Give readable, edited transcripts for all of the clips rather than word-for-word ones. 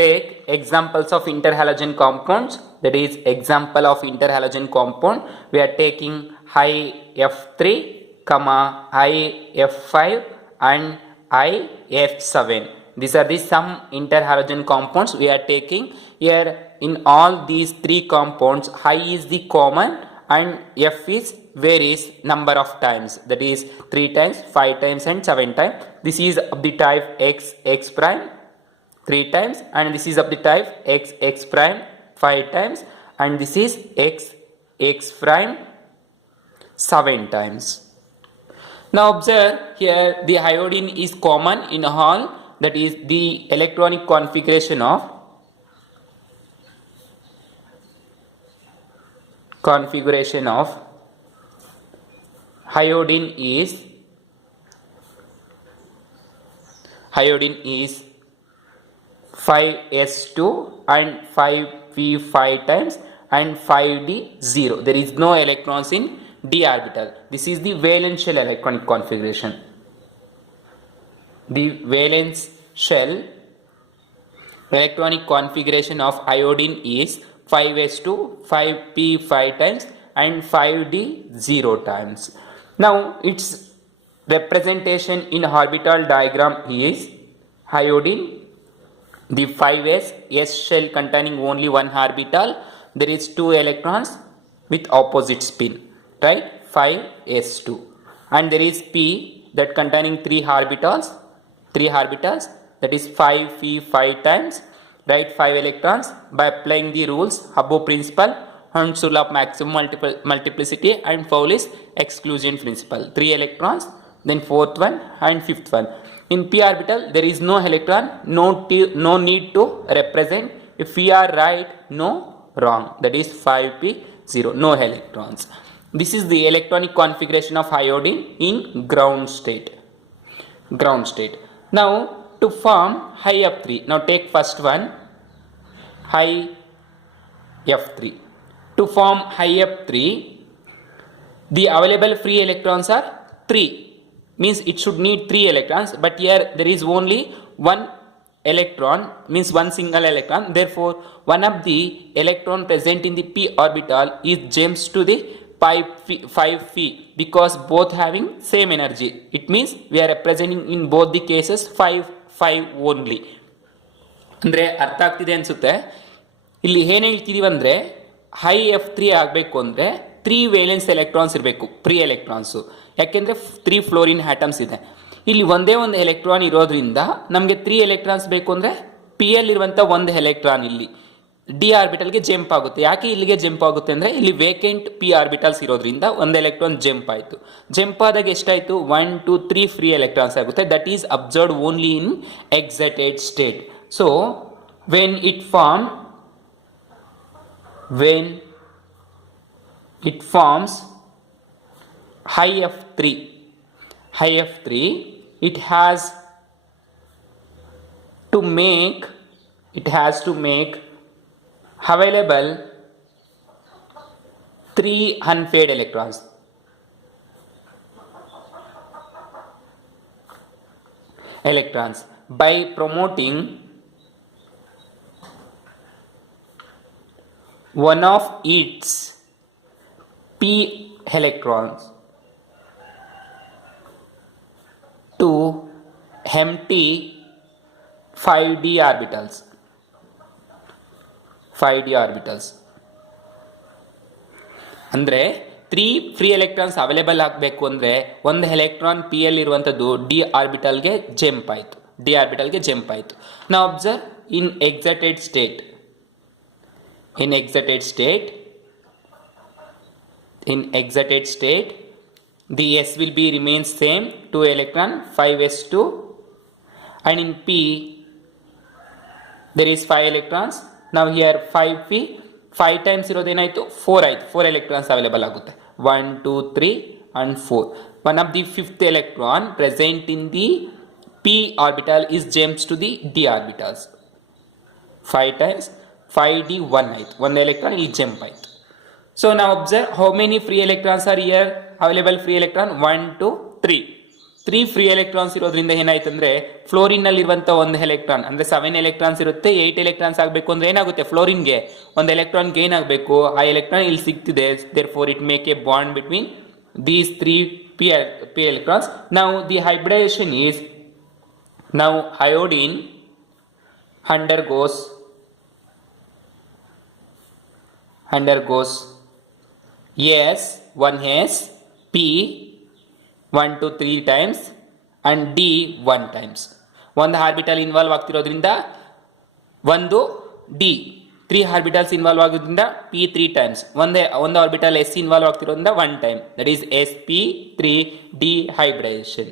take examples of interhalogen compounds. That is example of interhalogen compound. We are taking IF3, IF5 and IF7. These are the some interhalogen compounds we are taking. Here in all these three compounds, I is the common and F is varies number of times. That is 3 times, 5 times and 7 times. This is of the type X prime 3 times, and this is of the type X prime 5 times, and this is X prime 7 times. Now observe here the iodine is common in all, that is the electronic configuration of iodine is 5s2 and 5p5 times and 5d0. There is no electrons in d orbital. This is the valence shell electronic configuration. The valence shell electronic configuration of iodine is 5s2, 5p5 times and 5d0 times. Now its representation in orbital diagram is iodine, the 5s shell containing only one orbital. There is 2 electrons with opposite spin, right? 5s2, and there is p that containing 3 orbitals, that is 5p5 times, right? 5 electrons. By applying the rules, above principle, Hund's rule of maximum multiplicity and Pauli's exclusion principle. 3 electrons, then 4th one and 5th one. In p orbital there is no electron, no need to represent. If we are right, no wrong, that is 5p0, no electrons. This is the electronic configuration of iodine in ground state. Now to form IF3, now take first one, IF3. To form IF3, the available free electrons are 3, means it should need 3 electrons, but here there is only 1 electron, means one single electron. Therefore one of the electron present in the p orbital is jumps to the 5p because both having same energy. It means we are representing in both the cases 5 only. ಅಂದರೆ ಅರ್ಥ ಆಗ್ತಿದೆ ಅನಿಸುತ್ತೆ. ಇಲ್ಲಿ ಏನು ಹೇಳ್ತಿದೀವಿ ಅಂದರೆ IF3 ಆಗಬೇಕು ಅಂದರೆ 3 valence electrons ಇರಬೇಕು, ಫ್ರೀ ಎಲೆಕ್ಟ್ರಾನ್ಸು. ಯಾಕೆಂದರೆ 3 ಫ್ಲೋರಿನ್ ಆಟಮ್ಸ್ ಇದೆ. ಇಲ್ಲಿ ಒಂದೇ ಒಂದು ಎಲೆಕ್ಟ್ರಾನ್ ಇರೋದ್ರಿಂದ ನಮಗೆ 3 ಎಲೆಕ್ಟ್ರಾನ್ಸ್ ಬೇಕು ಅಂದರೆ ಪಿ ಎಲ್ ಇರುವಂಥ ಒಂದು ಎಲೆಕ್ಟ್ರಾನ್ ಇಲ್ಲಿ ಡಿ ಆರ್ಬಿಟಲ್ಗೆ ಜಂಪ್ ಆಗುತ್ತೆ. ಯಾಕೆ ಇಲ್ಲಿಗೆ ಜಂಪ್ ಆಗುತ್ತೆ ಅಂದರೆ ಇಲ್ಲಿ ವೇಕೆಂಟ್ ಪಿ ಆರ್ಬಿಟಲ್ಸ್ ಇರೋದ್ರಿಂದ ಒಂದು ಎಲೆಕ್ಟ್ರಾನ್ ಜಂಪ್ ಆಯಿತು. ಜಂಪ್ ಆದಾಗ ಎಷ್ಟಾಯಿತು? 1 2 3 ಫ್ರೀ ಎಲೆಕ್ಟ್ರಾನ್ಸ್ ಆಗುತ್ತೆ. That is observed only in excited state. So when it forms IF3, it has to make available 3 unpaired electrons. By promoting one of its p electrons to empty 5d orbitals. ಅಂದರೆ 3 free electrons available ಆಗಬೇಕು ಅಂದರೆ ಒಂದು electron P L ಇರುವಂಥದ್ದು D ಆರ್ಬಿಟಲ್ಗೆ jump ಆಯಿತು. ನಾವು observe in excited state, the S will be remain same, 2 electron, 5s2, and in P there is 5 electrons. Now here 5p 5 times ಇರೋದೇನಾಯಿತು? 4 ಆಯಿತು. 4 electrons available ಆಗುತ್ತೆ. 1 2 3 and 4. One of the 5th electron present in the p orbital is jumps to the d orbitals. 5 times 5d1 ಆಯಿತು. ಒಂದು electron ಇಲ್ಲಿ jump ಆಯಿತು. So now observe how many free electrons are here available. Free electron 1 2 3 3 free electrons ಇರೋದ್ರಿಂದ ಏನಾಯ್ತಂದ್ರೆ fluorine ನಲ್ಲಿ ಇರುವಂತ ಒಂದು electron ಅಂದ್ರೆ 7 electrons ಇರುತ್ತೆ, 8 ಎಲೆಕ್ಟ್ರಾನ್ಸ್ ಆಗಬೇಕು ಅಂದ್ರೆ ಏನಾಗುತ್ತೆ, ಫ್ಲೋರಿನ್ಗೆ ಒಂದು ಎಲೆಕ್ಟ್ರಾನ್ ಗೇನ್ ಆಗಬೇಕು, ಆ ಎಲೆಕ್ಟ್ರಾನ್ ಇಲ್ಲಿ ಸಿಗ್ತಿದೆ. therefore it make a bond between these 3 p electrons. Now the hybridization is, now iodine undergoes S, 1s, P 1 to 3 times and D 1 times. ಒಂದು ಆರ್ಬಿಟಲ್ ಇನ್ವಾಲ್ವ್ ಆಗ್ತಿರೋದ್ರಿಂದ ಒಂದು ಡಿ 3 ಆರ್ಬಿಟಲ್ಸ್ ಇನ್ವಾಲ್ವ್ ಆಗೋದ್ರಿಂದ P 3 times, ಒಂದು orbital S involve ಆಗ್ತಿರೋದ್ರಿಂದ 1 time, that is sp3 dehybridization.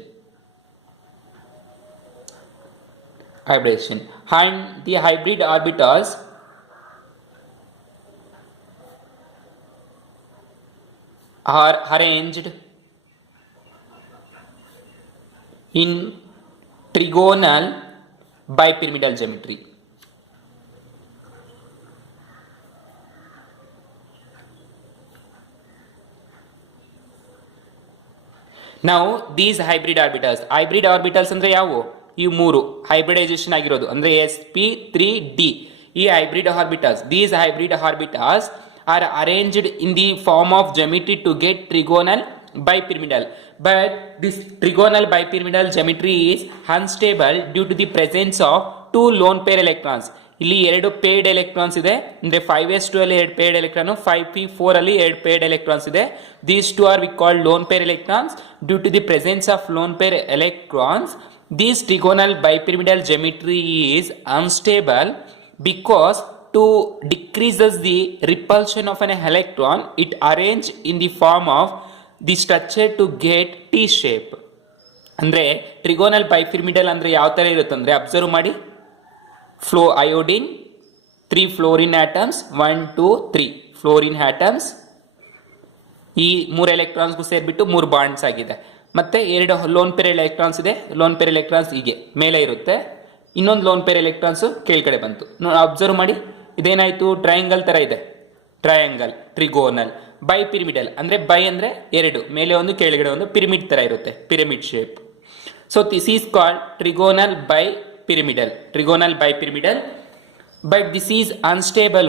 And the hybrid orbitals are arranged in trigonal bipyramidal geometry. Now these hybrid orbitals ಅಂದ್ರೆ ಯಾವುವು, ಈ ಮೂರು ಹೈಬ್ರಿಡೈಸೇಷನ್ ಆಗಿರೋದು ಅಂದ್ರೆ sp3d. ಈ hybrid orbitals, these hybrid orbitals are arranged in the form of geometry to get trigonal bipyramidal, but this trigonal bipyramidal geometry is unstable due to the presence of 2 lone pair electrons. ಇಲ್ಲಿ ಎರಡು ಪೇರ್ಡ್ electrons ಇದೆ, ಅಂದ್ರೆ 5s2 ಅಲ್ಲಿ ಎರಡು ಪೇರ್ಡ್ electron, 5p4 ಅಲ್ಲಿ ಎರಡು ಪೇರ್ಡ್ electrons ಇದೆ. These two are we call lone pair electrons. Due to the presence of lone pair electrons, this trigonal bipyramidal geometry is unstable because to decreases the repulsion of an electron, it arranged in the form of the structure to get T shape. ಅಂದ್ರೆ ಟ್ರಿಗೋನಲ್ ಬೈಪಿರಮಿಡಲ್ ಅಂದ್ರೆ ಯಾವ ತರ ಇರುತ್ತೆ ಅಂದ್ರೆ observe ಮಾಡಿ, flow iodine 3 fluorine atoms, 1 2 3 fluorine atoms, ಈ 3 ಎಲೆಕ್ಟ್ರಾನ್ಸ್ಗೂ ಸೇರ್ಬಿಟ್ಟು 3 bonds ಆಗಿದೆ. ಮತ್ತೆ ಎರಡು ಲೋನ್ ಪೇರ್ ಎಲೆಕ್ಟ್ರಾನ್ಸ್ ಇದೆ, ಲೋನ್ ಪೇರ್ ಎಲೆಕ್ಟ್ರಾನ್ಸ್ ಹೀಗೆ ಮೇಲೆ ಇರುತ್ತೆ, ಇನ್ನೊಂದು ಲೋನ್ ಪೇರ್ ಎಲೆಕ್ಟ್ರಾನ್ಸ್ ಕೆಳಗಡೆ ಬಂತು. ಅಬ್ಸರ್ವ್ ಮಾಡಿ, ಇದೇನಾಯ್ತು, ಟ್ರಯಾಂಗಲ್ ತರ ಇದೆ, ಟ್ರಯಾಂಗಲ್ ಟ್ರಿಗೋನಲ್. ಬೈಪಿರಮಿಡಲ್ ಅಂದ್ರೆ ಬೈ ಅಂದ್ರೆ ಎರಡು, ಮೇಲೆ ಒಂದು ಕೆಳಗಡೆ ಒಂದು, ಪಿರಮಿಡ್ ತರ ಇರುತ್ತೆ, pyramid shape. So this is called trigonal bipyramidal, but this is unstable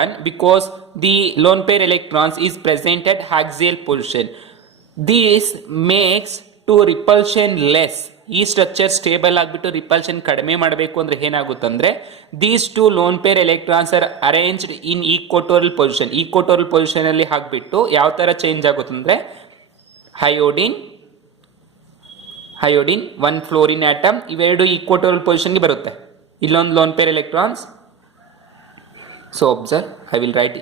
one because the lone pair electrons is present at axial position. This makes to repulsion less. ಈ ಸ್ಟ್ರಕ್ಚರ್ ಸ್ಟೇಬಲ್ ಆಗಿಬಿಟ್ಟು repulsion ಕಡಿಮೆ ಮಾಡಬೇಕು ಅಂದ್ರೆ ಏನಾಗುತ್ತಂದ್ರೆ, these two lone pair electrons are arranged in equatorial position ಅಲ್ಲಿ ಹಾಕ್ಬಿಟ್ಟು ಯಾವ ತರ ಚೇಂಜ್ ಆಗುತ್ತಂದ್ರೆ, ಅಯೋಡಿನ್ 1 ಫ್ಲೋರಿನ್ ಆಟಮ್ ಇವೆರಡು ಈಕ್ವಟೋರಲ್ ಪೊಸಿಷನ್ಗೆ ಬರುತ್ತೆ, ಇಲ್ಲೊಂದು lone pair electrons. So observe, I will write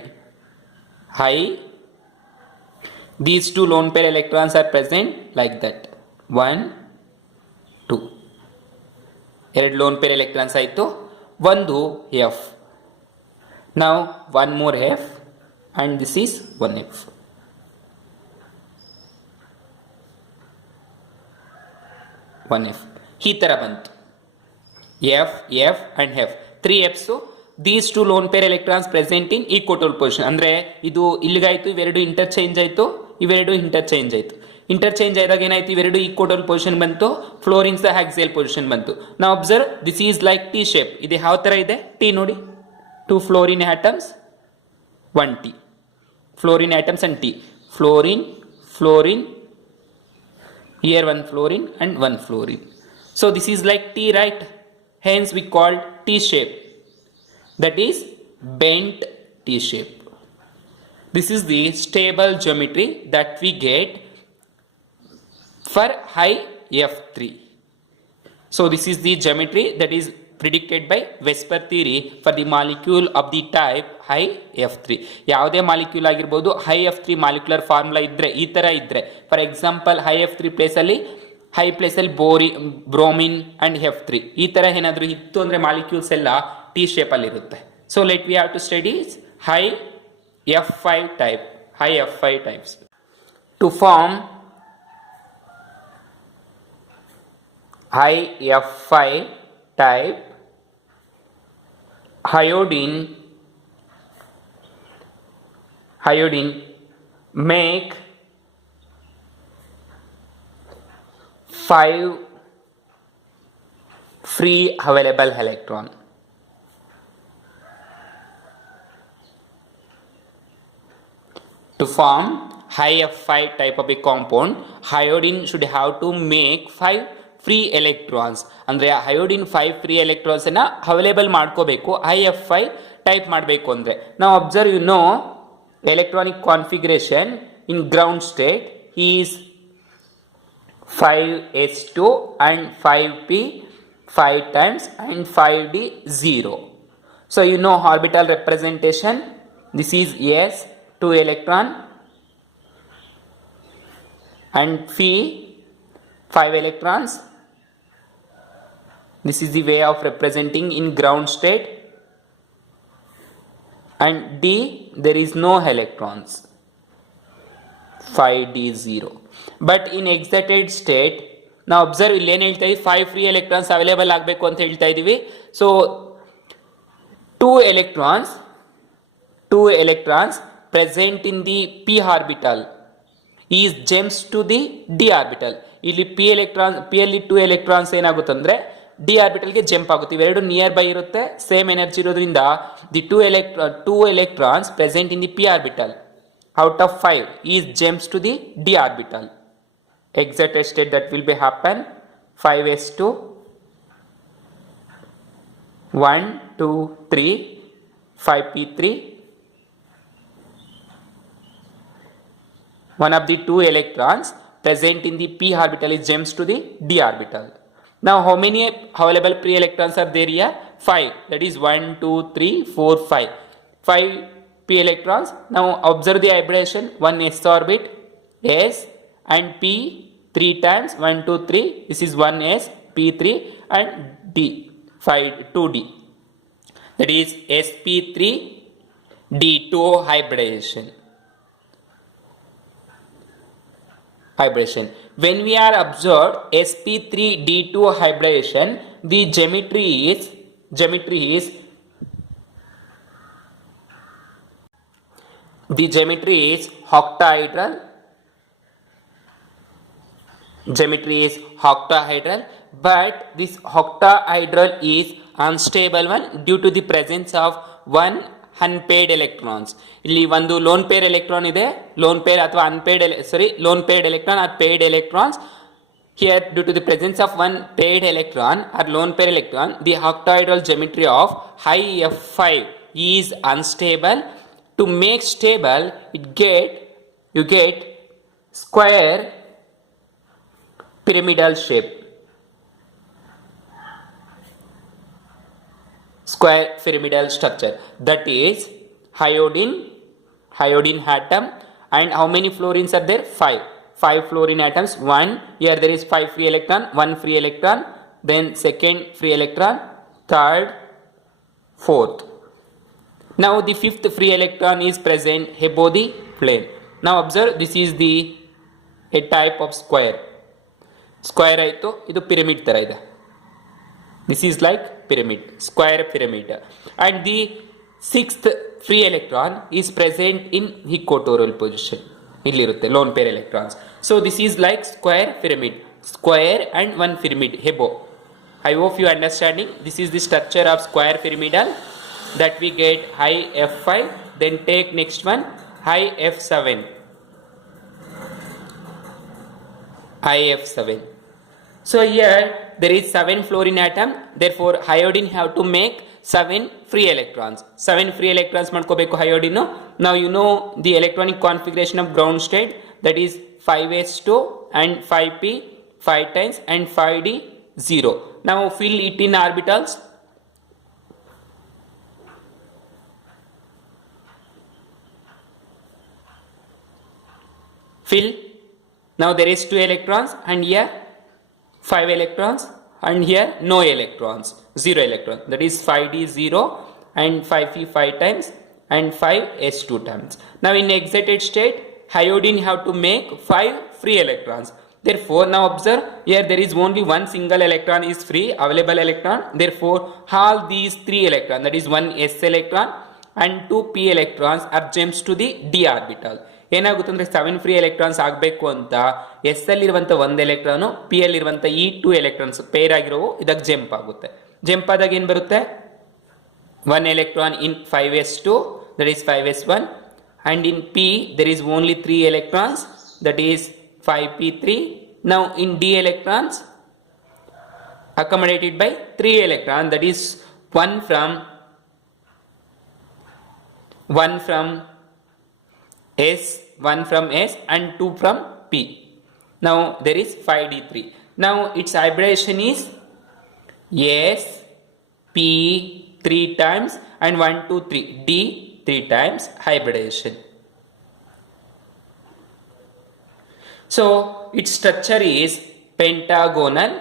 these two lone pair electrons are present like that, 1 2, ಎರಡು ಲೋನ್ ಪೇರ್ ಎಲೆಕ್ಟ್ರಾನ್ಸ್ ಆಯಿತು, ಒಂದು F. now one more F and this is 1F. ಈ ತರ ಬಂತು, F and F, 3 Fs. These two lone pair electrons present in equatorial position. ಅಂದ್ರೆ ಇದು ಇಲ್ಲಿಗಾಯ್ತು, ಇವೆರಡು interchange ಆಯ್ತು, ಇವೆರಡು ಇಂಟರ್ಚೇಂಜ್ ಆಯ್ತು. ಇಂಟರ್ಚೇಂಜ್ ಆದಾಗ ಏನಾಯ್ತು, ಇವೆರಡು ಈಕ್ವಟೋರಲ್ ಪೊಸಿಷನ್ ಬಂತು, ಫ್ಲೋರಿನ್ಸ್ ಆಕ್ಸಿಯಲ್ ಪೊಸಿಷನ್ ಬಂತು. ನಾವು observe, this is like T shape. ಇದು ಯಾವ ತರ ಇದೆ, ಟಿ ನೋಡಿ, 2 fluorine atoms 1 T, fluorine atoms and T, fluorine here 1 fluorine and 1 fluorine. So this is like T, right? Hence we called T shape, that is bent T shape. This is the stable geometry that we get for high F3. So this is the geometry that is predicted by Vesper theory for the molecule of the type high F3. ಯಾವುದೇ molecule ಆಗಿರ್ಬೋದು, high F3 molecular formula ಇದ್ರೆ, ಈ ತರ ಇದ್ರೆ, for example high F3 ಪ್ಲೇಸಲ್ಲಿ bromine and F3 ಈ ತರ ಏನಾದರೂ ಇತ್ತು ಅಂದ್ರೆ ಮಾಲಿಕ್ಯೂಲ್ಸ್ ಎಲ್ಲ ಟಿ ಶೇಪ್ ಅಲ್ಲಿ ಇರುತ್ತೆ. So let we have to study high F5 types. To form high F5 type, iodine make 5 free available electron. To form high F5 type of a compound, iodine should have to make 5 free electrons. ಅಂದರೆ iodine 5 free electrons ಅನ್ನ available ಮಾಡ್ಕೋಬೇಕು high F5 type ಮಾಡಬೇಕು ಅಂದರೆ. ನಾವು observe electronic configuration in ground state is 5s2 and 5p 5 times and 5d 0. So orbital representation. This is s 2 electron and phi 5 electrons. This is the way of representing in ground state. And d, there is no electrons, 5d0. But in excited state, now observe ಇಲ್ಲಿ ಏನು ಹೇಳ್ತಾ ಇದ್ದೀವಿ, 5 free electrons available ಆಗಬೇಕು ಅಂತ ಹೇಳ್ತಾ ಇದ್ದೀವಿ. So 2 electrons present in the p orbital is jumps to the d orbital. ಇಲ್ಲಿ p ಅಲ್ಲಿ 2 electrons ಏನಾಗುತ್ತೆ ಅಂದ್ರೆ d orbital ಗೆ ಜಂಪ್ ಆಗುತ್ತೆ. ಇವೆರಡು ನಿಯರ್ ಬೈ ಇರುತ್ತೆ, ಸೇಮ್ ಎನರ್ಜಿ ಇರೋದ್ರಿಂದ the 2 electrons present in the p orbital out of 5 is jumps to the d orbital. Excited state that will be happen 5s2 1 2 3 5p3. One of the 2 electrons present in the p orbital is jumps to the d orbital. Now how many available free electrons are there here? 5. That is 1 2 3 4 5. 5 p electrons. Now observe the hybridization. 1 s orbit, s and p 3 times 1 2 3. This is 1s p3 and d 5 2d. That is sp3 d2 hybridization. When we are observed sp3d2 hybridization, the geometry is octahedral. But this octahedral is unstable one due to the presence of one unpaired electrons. ಇಲ್ಲಿ ಒಂದು lone pair electron ಇದೆ, lone pair ಅಥವಾ lone paired electron or paired electrons. Here due to the presence of one paired electron or lone pair electron, the octahedral geometry of high F5 is unstable. To make stable, you get square pyramidal shape. Square pyramidal structure, that is iodine atom. And how many fluorines are there? 5 fluorine atoms. One here there is 5 free electron, 1 free electron, then second free electron, third, fourth. Now the fifth free electron is present above the plane. Now observe, this is a type of square ಆಯಿತು. ಇದು pyramid ತರ ಇದೆ. This is like pyramid, square pyramid. And the sixth free electron is present in equatorial position. ಇಲ್ಲಿರುತ್ತೆ lone pair electrons. So this is like square pyramid, square and one pyramid above. I hope you understanding. This is the structure of square pyramidal that we get high F5. Then take next one, high F7. So here there is 7 fluorine atom, therefore iodine have to make 7 free electrons. 7 free electrons ಮಾಡ್ಕೋಬೇಕು iodine. Now you know the electronic configuration of ground state, that is 5s2 and 5p 5 times and 5d 0. Now fill it in orbitals. Fill. Now there is 2 electrons and here 5 electrons and here no electrons, 0 electrons. That is 5d 0 and 5p 5 times and 5s2 times. Now in excited state, iodine have to make 5 free electrons. Therefore now observe, here there is only one single electron is free, available electron. Therefore all these 3 electrons, that is one s electron and 2 p electrons are jumps to the d orbital. ಏನಾಗುತ್ತೆ ಅಂದರೆ 7 free electrons ಆಗಬೇಕು ಅಂತ S ಅಲ್ಲಿರುವಂಥ ಒಂದು electron P ಅಲ್ಲಿರುವಂಥ ಈ 2 electrons peer ಆಗಿರೋವು ಇದಕ್ಕೆ jump ಆಗುತ್ತೆ. ಜಂಪ್ ಆದಾಗ ಏನು ಬರುತ್ತೆ, 1 electron in 5s2, that is 5s1, and in p there is only 3 electrons, that is 5p3. Now in d electrons accommodated by 3 electrons, that is 1 from s, 1 from s and 2 from p. Now there is 5d3. Now its hybridization is s p 3 times and 1 2 3 d 3 times hybridization. So its structure is pentagonal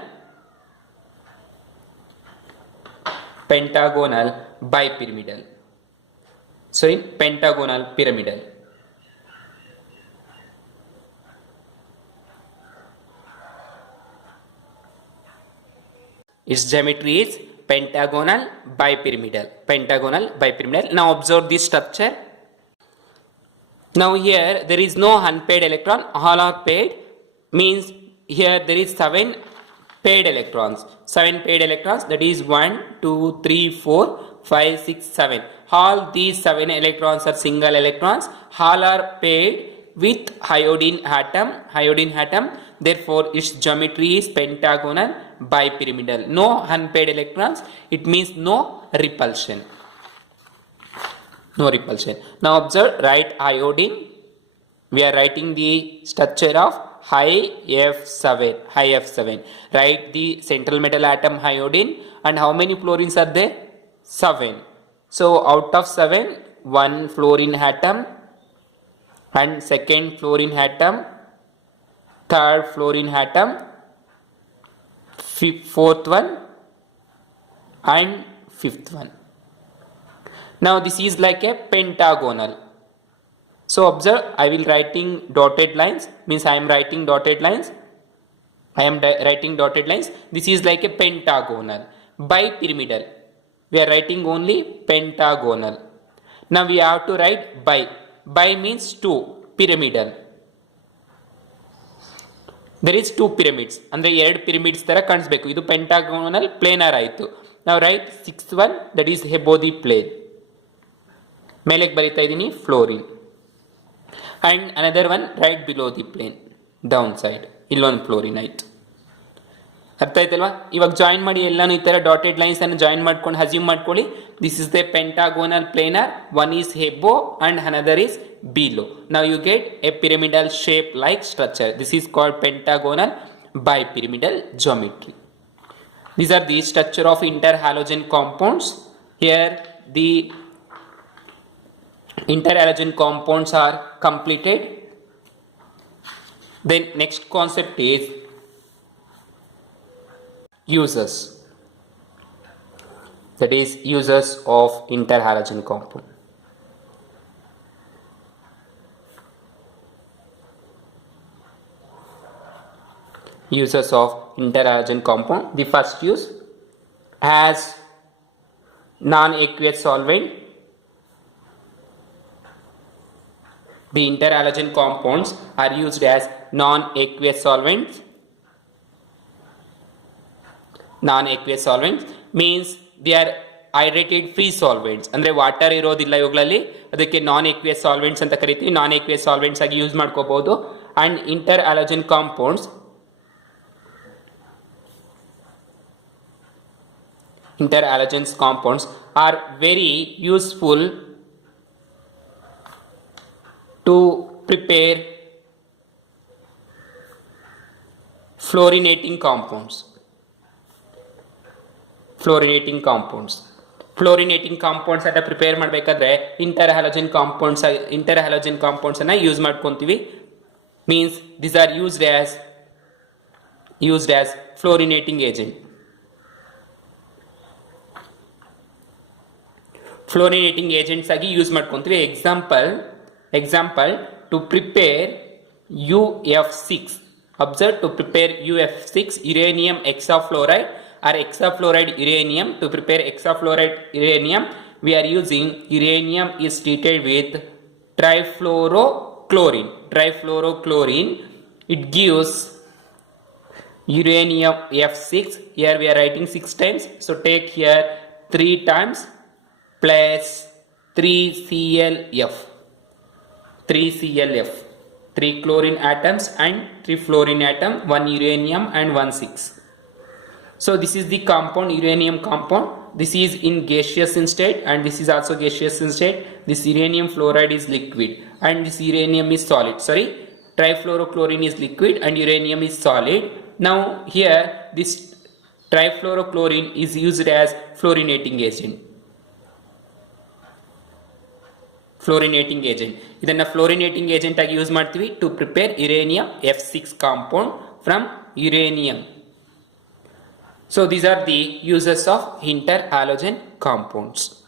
bipyramidal. So in pentagonal pyramidal. Its geometry is pentagonal bipyramidal. Now observe this structure. Now here there is no unpaired electron, all are paired, means here there is 7 paired electrons, that is 1 2 3 4 5 6 7. All these 7 electrons are single electrons, all are paired with iodine atom. Therefore its geometry is pentagonal bipyramidal. No unpaired electrons, it means no repulsion. Now observe, write iodine. We are writing the structure of If7. Write the central metal atom iodine, and how many fluorines are there? 7. So out of 7, 1 fluorine atom, and second fluorine atom, third fluorine atom, fourth one and fifth one. Now this is like a pentagonal. So observe, I will writing dotted lines, means I am writing dotted lines. This is like a pentagonal. Bipyramidal, we are writing only pentagonal. Now we have to write bi means 2. Pyramidal, there is 2 pyramids, ಅಂದರೆ 2 pyramids ತರ ಕಾಣಿಸಬೇಕು. ಇದು pentagonal planar ಆಯಿತು. Now write 6th one, that is above the plane. ಮೇಲೆಗೆ ಬರೀತಾ ಇದ್ದೀನಿ fluorine, and another one right below the plane, down side, ಇಲ್ಲೊಂದು fluorine ಆಯಿತು. ಅರ್ಥ ಆಯ್ತಲ್ವಾ? ಇವಾಗ ಜಾಯಿನ್ ಮಾಡಿ ಎಲ್ಲಾನು ಈ ತರ ಡಾಟೆಡ್ ಲೈನ್ಸ್ ಅನ್ನು ಜಾಯಿನ್ ಮಾಡ್ಕೊಂಡು ಅಸ್ಯೂಮ್ ಮಾಡ್ಕೊಳ್ಳಿ. This is the pentagonal planar, one is above and another is below. Now you get a pyramidal shape like structure. This is called pentagonal bipyramidal geometry. These are the structure of interhalogen compounds. Here the interhalogen compounds are completed. Then next concept is uses, that is uses of interhalogen compound. Uses of interhalogen compound. The first use, as non-aqueous solvent. The interhalogen compounds are used as non-aqueous solvents. Non-aqueous solvents means they are hydrated free solvents, ಅಂದ್ರೆ water ಇರೋದಿಲ್ಲ ಇವುಗಳಲ್ಲಿ, ಅದಕ್ಕೆ non aqueous solvents ಅಂತ ಕರಿತೀವಿ. Non aqueous solvents ಆಗಿ use ಮಾಡ್ಕೋಬಹುದು. And interhalogen compounds, interhalogen compounds are very useful to prepare fluorinating compounds. Fluorinating compounds ಅಂತ prepare ಮಾಡಬೇಕಾದ್ರೆ interhalogen compounds ಅನ್ನ ಯೂಸ್ ಮಾಡ್ಕೊಂತೀವಿ. means these are used as fluorinating agent. Fluorinating agents ಆಗಿ use ಮಾಡ್ಕೊಂತೀವಿ. Example to prepare UF6. Observe, to prepare UF6, uranium hexafluoride or hexafluoride uranium. To prepare hexafluoride uranium, we are using uranium is treated with trifluorochlorine. chlorine, trifluorochlorine. It gives uranium F6. Here we are writing 6 times, so take here 3 times plus 3ClF, 3ClF, 3 chlorine atoms and 3 fluorine atom, 1 uranium and 1 6. So this is the compound, uranium compound. This is in gaseous in state and this is also gaseous in state. This uranium fluoride is liquid and this uranium is solid. Sorry, trifluorochlorine is liquid and uranium is solid. Now here this trifluorochlorine is used as fluorinating agent. Fluorinating agent. ಇದನ್ನ fluorinating agent ಆಗಿ use ಮಾಡ್ತೀವಿ to prepare uranium F6 compound from uranium. So these are the uses of interhalogen compounds.